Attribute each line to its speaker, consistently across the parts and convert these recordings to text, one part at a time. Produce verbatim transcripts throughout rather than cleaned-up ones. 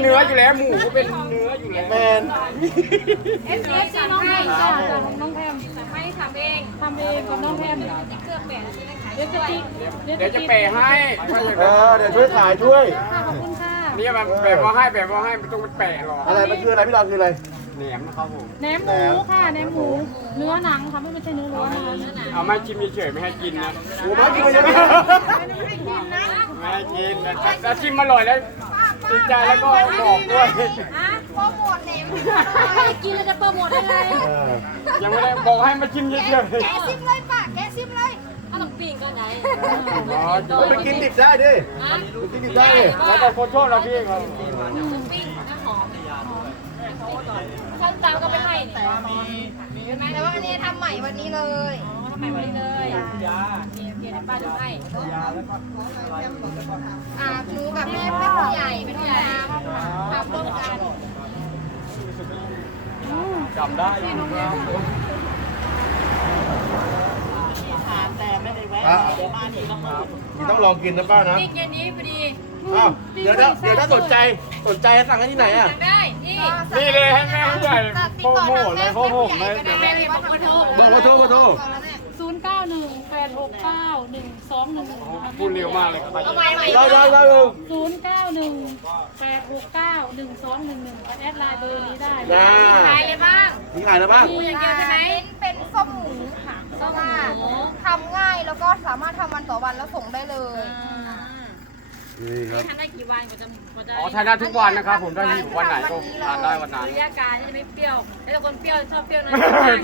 Speaker 1: เนื้ออยู่แล้วหมูก็เป็นเนื้ออยู่แล้วแมน
Speaker 2: เอฟซีสั่งให้จ้าจากของน้องแพมสั่งให้ทำเองทำเองกับน้องแพมติ๊กเกอร์แปะแล้วจะได้ขายเดี๋ยวจะติ๊ก
Speaker 1: เดี๋ยวจะแปะให้
Speaker 3: เออเดี๋ยวช่วยขายช่วย
Speaker 2: ค่ะขอบคุณค่ะ
Speaker 1: นี่มันแปะมาให้แปะมาให้ไม่ต้องมันแปะหรอก
Speaker 3: อะไรมันคืออะไรพี่ดอนคืออะไร
Speaker 1: แหนมนะครับผม
Speaker 2: แหนมหมูค่ะแหนมหมูเนื้อหนังค่ะไม่ใช่เนื้อล้วนนะคะเนื้อหนัง
Speaker 1: เอาไม่ชิมเฉยๆไม่ให้กินนะ
Speaker 3: หมูมากินมาเยอะไหม
Speaker 1: ไม่ให้กินนะถ้าชิมอร่อยแล้วติดใจแล้วก็บอกด้วย
Speaker 2: โปรโมทแหนมไม่กินเลยจะโปรโมทได้ไง
Speaker 3: เออ
Speaker 1: ยังไม่ได้บอกให้มาชิมเฉย
Speaker 2: แกะซิมเลยป่ะแกะซิมเลยเอาต้องปิ้งก็ไหน
Speaker 1: ๆอ๋อ
Speaker 3: ไปกินดิบได้ดิไปกินดิบได้ดิ
Speaker 1: แล้วแต่คนชอบเราพี่ครับ
Speaker 2: ปิ้งน้ำหอมช่างตามก็ไม่ให้แต่แต่ว่าอันนี้ทำใหม่วันนี้เลยทำใหม่วันนี้เลยเกียร์เกียร์ป้าดูให้อ่าหนูกับแม่เป็นผู้ใหญ่เป็นผู้ใหญ่ทำร่วมกัน
Speaker 1: จำได้อยู่ครับ
Speaker 3: อ่ะนี่ต้องลองกินนะป้านะ
Speaker 2: นี่เย็นนี้พอดี
Speaker 3: อ้าวเดี๋ยวถ้าเดี๋ยวถ้าสนใจสนใจสั่งได้ที่ไหนอ่ะ
Speaker 2: สั่งได้นี่
Speaker 1: นี่เลยให้แม่ผู้ใหญ่โปรโมทเลยโปรโมทเลย
Speaker 2: แม่เลยบอกว่าโทร
Speaker 3: เบอร์โทรเบอร์โทร
Speaker 2: ศูนย์เก้าหนึ่งแปดหกเก้าหนึ่งสองหนึ่ง
Speaker 1: พูดเร็วมากเลยครับ
Speaker 2: เอาใหม่ใหม่
Speaker 3: ได้ได้ได้เลย
Speaker 2: ศูนย์เก้าหนึ่งแปดหกเก้าหนึ่งสองหนึ่งหนึ่งแอดไลน์เบอร์นี้ได้
Speaker 3: จ้า
Speaker 2: ขายเลยบ้าง
Speaker 3: มีขายแล้วบ้าง
Speaker 2: มีอย่างเดียวใช่ไหม
Speaker 4: เป็นส้มหมูค่ะ
Speaker 2: ส้มหมู
Speaker 4: ทำง่ายแล้วก็สามารถทำวันต่อวันแล้วส่งได้เลย
Speaker 3: นี่ครับ
Speaker 2: ทานได้กี่วันกว่าจะกว่าจะ
Speaker 1: อ๋อทานได้ทุกวันนะครับผมได้หิววันไหนก็ทานได้วันนั้น
Speaker 2: ระยะการที่จะไม่เปรี้ยวแล้วคนเปรี้ยวชอบเปรี้ยวนะ
Speaker 1: ใช่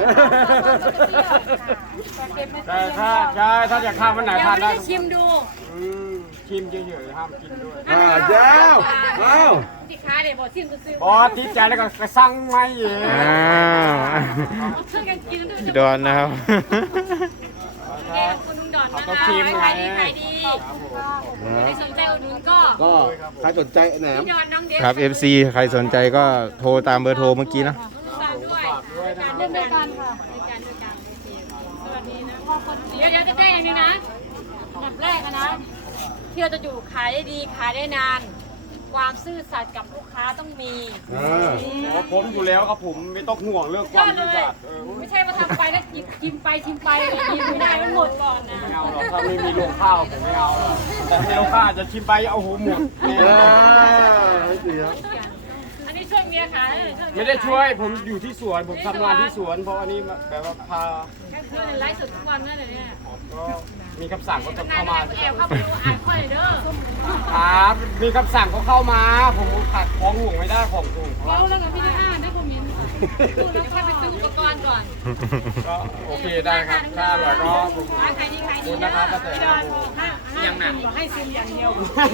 Speaker 1: แต่ถ้าใช่ถ้าอยากทานวันไหน
Speaker 2: เดี๋ยว
Speaker 1: ทาน
Speaker 2: ไม่
Speaker 1: ได้
Speaker 2: ได้ชิมดู
Speaker 1: อืมชิมเฉยๆห้ามกินด้วย
Speaker 3: อ่าเจ้าเอ้า
Speaker 2: ที่ค้าเดี๋ยวบอกชิมซื้อ
Speaker 1: พอติดใจแล้วก็กระสั่งไม่เอง
Speaker 5: อ้าว
Speaker 2: ช่วยกันกินด้วย
Speaker 5: พี่ดอนนะครับ
Speaker 2: แกคุณลุงดอนนะคะขายดีขายดีใครสนใจอุดหนุนก็
Speaker 3: ก็ใครสนใจแหนม
Speaker 2: พี่ดอนน้องเด็ก
Speaker 5: ครับ เอฟ ซี ใครสนใจก็โทรตามเบอร์โทรเมื่อกี้นะ
Speaker 2: ฝากด้วยการด้วยกันค่ะด้วยกันด้วยกันสวัสดีนะพ่อคนเดี๋ยวเดี๋ยวจะแจ้งอย่างนี้นะอันดับแรกนะที่เราจะอยู่ขายได้ดีขายได้นาน ความซื่อสัตย์กับลูกค้าต้องมี
Speaker 3: เออ
Speaker 1: อ๋อผมอยู่แล้วครับผมไม่ต้องห่วงเรื่องค
Speaker 2: ย
Speaker 1: วา
Speaker 2: อ
Speaker 1: ม
Speaker 2: ดเล
Speaker 1: ซื่อย สัตย์เออ
Speaker 2: ไม่ใช่ว่าทำไปแล้วหยิบชิมไปชิมไปเลยกินไม่ได้มันหมดก่อนนะ
Speaker 1: ไม่เอาหรอกถ้าไม่มีโรงข้าวผมไม่เอาหรอกแต่ถ้ามีโรงข้าวจะชิมไปเอาหูหมดแน่
Speaker 3: เออให้เสีย
Speaker 2: อันนี้ช่วยเมียขาย
Speaker 1: ไม่ได้ช่วยผมอยู่ที่สวนผมทำงานที่สวน เพราะอันนี้แบบว่าพา
Speaker 2: แค่เพื่อนไลฟ์สดทุกวันนั่นเลยเนี่ย
Speaker 1: ก็มีคำสั่งก็จะ
Speaker 2: นาย
Speaker 1: เข้า
Speaker 2: จะ
Speaker 1: มา
Speaker 2: แอบเข้าไปดูอ่านข้อเลยเด้อ
Speaker 1: ครับมีคำสั่งก็เข้ามา ผมขัดของห่วงไม่ได้ของถูก
Speaker 2: เราแล้วกับพี่ได้อ่านได้คอมเมนต์ดูแล้วค่อยไปซื้ออุปกรณ์ก่อน
Speaker 1: ก็โอเคได้ครับถ้าอร่อยก็ผม
Speaker 2: ขายดีขาย
Speaker 1: ขอบ
Speaker 2: ดี
Speaker 1: คุณนะครับป้าแตนครับผม
Speaker 2: ยังหนักให้ซิมอย่างเดียว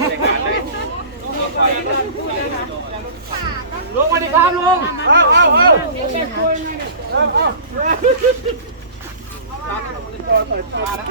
Speaker 1: ลุงสวัสดีครับลุง
Speaker 3: เอ้าเอ้าเอ้า
Speaker 1: เอ้าเอ้า